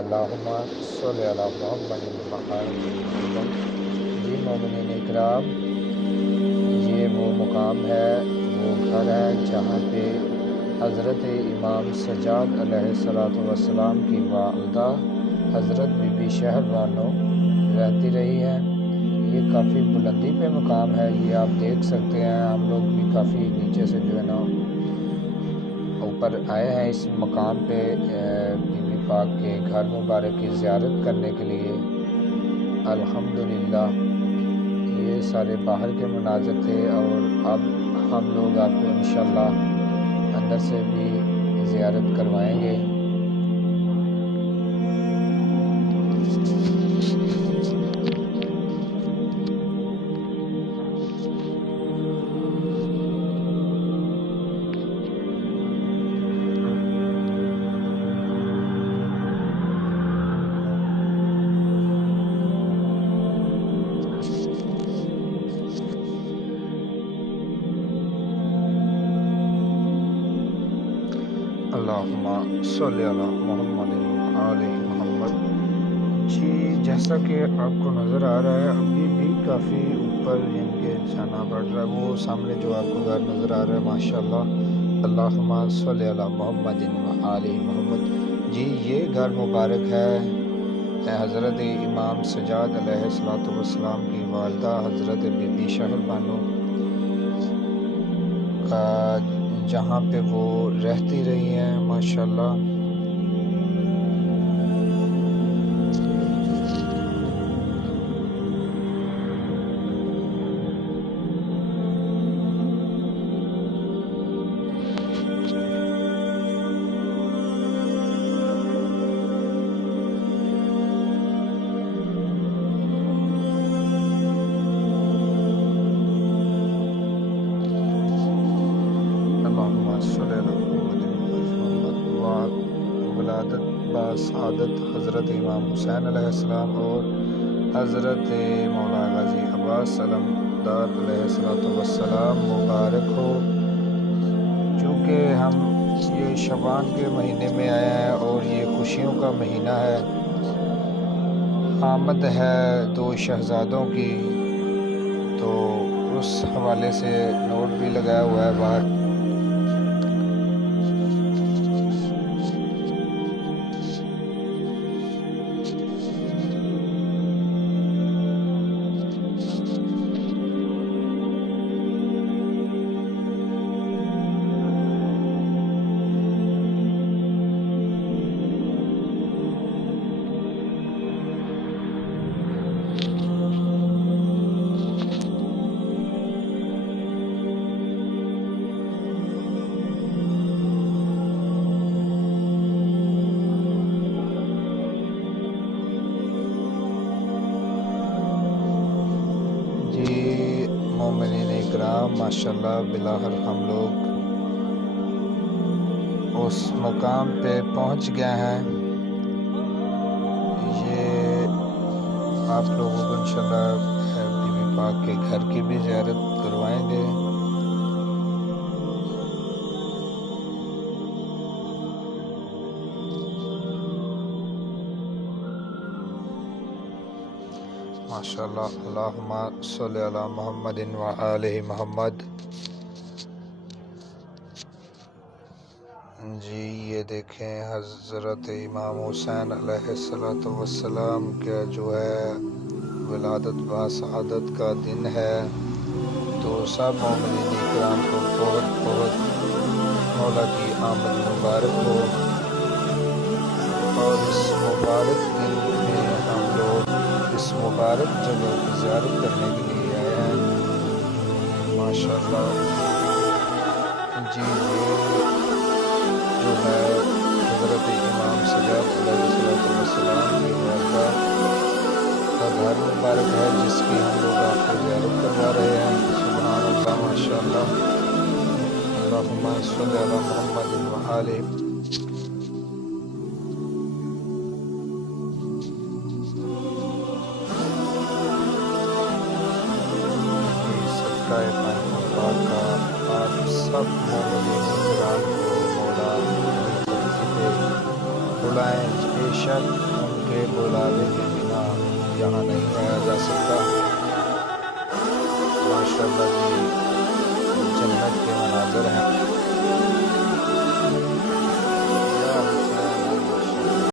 اللہم صلی علی محمد و آل محمد۔ جی مومنین اکرام، یہ وہ مقام ہے، وہ گھر ہے جہاں پہ حضرت امام سجاد علیہ السلام کی والدہ حضرت بی بی شہر بانو رہتی رہی ہیں۔ یہ کافی بلندی پہ مقام ہے، یہ آپ دیکھ سکتے ہیں۔ ہم لوگ بھی کافی نیچے سے جو ہے نا اوپر آئے ہیں اس مقام پہ بی بی پاک کے گھر مبارک کی زیارت کرنے کے لیے۔ الحمدللہ یہ سارے باہر کے مناظر تھے، اور اب ہم لوگ آپ کو انشاءاللہ اندر سے بھی زیارت کروائیں گے۔ اللہم صلی علی محمد و آل محمد۔ جی جیسا کہ آپ کو نظر آ رہا ہے، ابھی بھی کافی اوپر ان کے جانا پڑ رہا ہے۔ وہ سامنے جو آپ کو گھر نظر آ رہا ہے ماشاءاللہ، اللہم صلی علی محمد و آل محمد۔ جی یہ گھر مبارک ہے حضرت امام سجاد علیہ السلام کی والدہ حضرت بی بی شہر بانو کا، جہاں پہ وہ رہتی رہی ہیں ماشاءاللہ۔ ولادت باسعادت حضرت امام حسین علیہ السلام اور حضرت مولا غازی عباس علمدار علیہ السلام مبارک ہو۔ چونکہ ہم یہ شعبان کے مہینے میں آئے ہیں اور یہ خوشیوں کا مہینہ ہے، آمد ہے دو شہزادوں کی، تو اس حوالے سے نوٹ بھی لگایا ہوا ہے باہر۔ مومنین اکرام ماشاءاللہ بالآخر ہم لوگ اس مقام پہ پہنچ گئے ہیں۔ یہ آپ لوگوں کو انشاءاللہ بی بی پاک کے گھر کی بھی زیارت کروائیں گے۔ ماشاءاللہ، اللہم صلی علی محمد و آل محمد۔ جی یہ دیکھیں حضرت امام حسین علیہ السلام کا جو ہے ولادت باسعادت کا دن ہے، تو سب مومنین اکرام کو بہت بہت مولا کی آمد مبارک ہو۔ اور اس مبارک دن میں ہم لوگ اس مبارک جگہ کی زیارت کرنے کے لیے آئے ہیں ماشاءاللہ۔ جی یہ جو ہے حضرت امام سجاد علیہ السلام کی والدہ کا گھر مبارک ہے، جس کی ہم لوگ آپ کو زیارت کروا رہے ہیں۔ سبحان اللہ ماشاءاللہ، اللہم صلی علی محمد و آل۔ پاک کا آپ سب مومنین اکرام کو مولا اپنی چوکی پہ بلائیں۔ آئیں بے شک ان کے بلاوے کے بنا یہاں نہیں آیا جا سکتا۔ ماشاءاللہ جی جنت کے مناظر ہیں۔